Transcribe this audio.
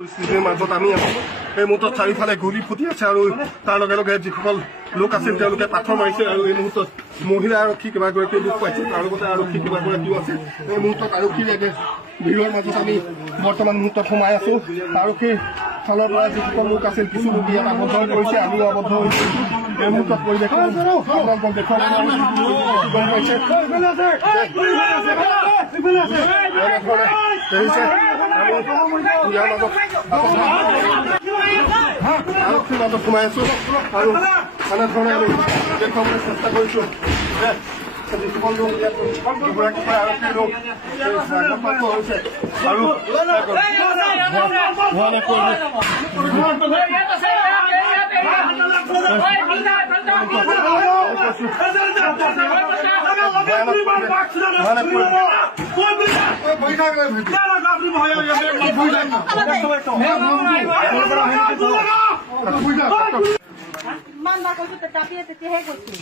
পৰিস্থিতিৰ মাজত আমি আছো। এই মুহূৰ্তত চাৰিওফালে গুলী ফুটি আছে আৰু তাৰ লগে লগে যিসকল লোক আছিল তেওঁলোকে পাথৰ মাৰিছে আৰু এই মুহূৰ্তত মহিলা আৰক্ষী কেইবাগৰাকীও দুখ পাইছে, তাৰ লগতে আৰক্ষী কেইবাগৰাকীও আছে। এই মুহূৰ্তত আৰক্ষীৰ ভিৰৰ মাজত আমি বৰ্তমান মুহূৰ্তত সোমাই আছো। আৰক্ষীৰ ফালৰ পৰা যিসকল লোক আছিল কিছু লোক ইয়াত আবদ্ধ হৈ পৰিছে, আমিও আবদ্ধ হৈছো। এই মুহূৰ্তত পৰিৱেশ আৰক্ষীৰ মাজত সোমাই আছো আৰু এনেধৰণে আমি দেখুৱাবলৈ চেষ্টা কৰিছো যে যিসকল লোক ইয়াত দুগৰাকী আৰক্ষীৰ লোক আঘাতপ্ৰাপ্ত হৈছে আৰু তেতিয়াহে কৈছো।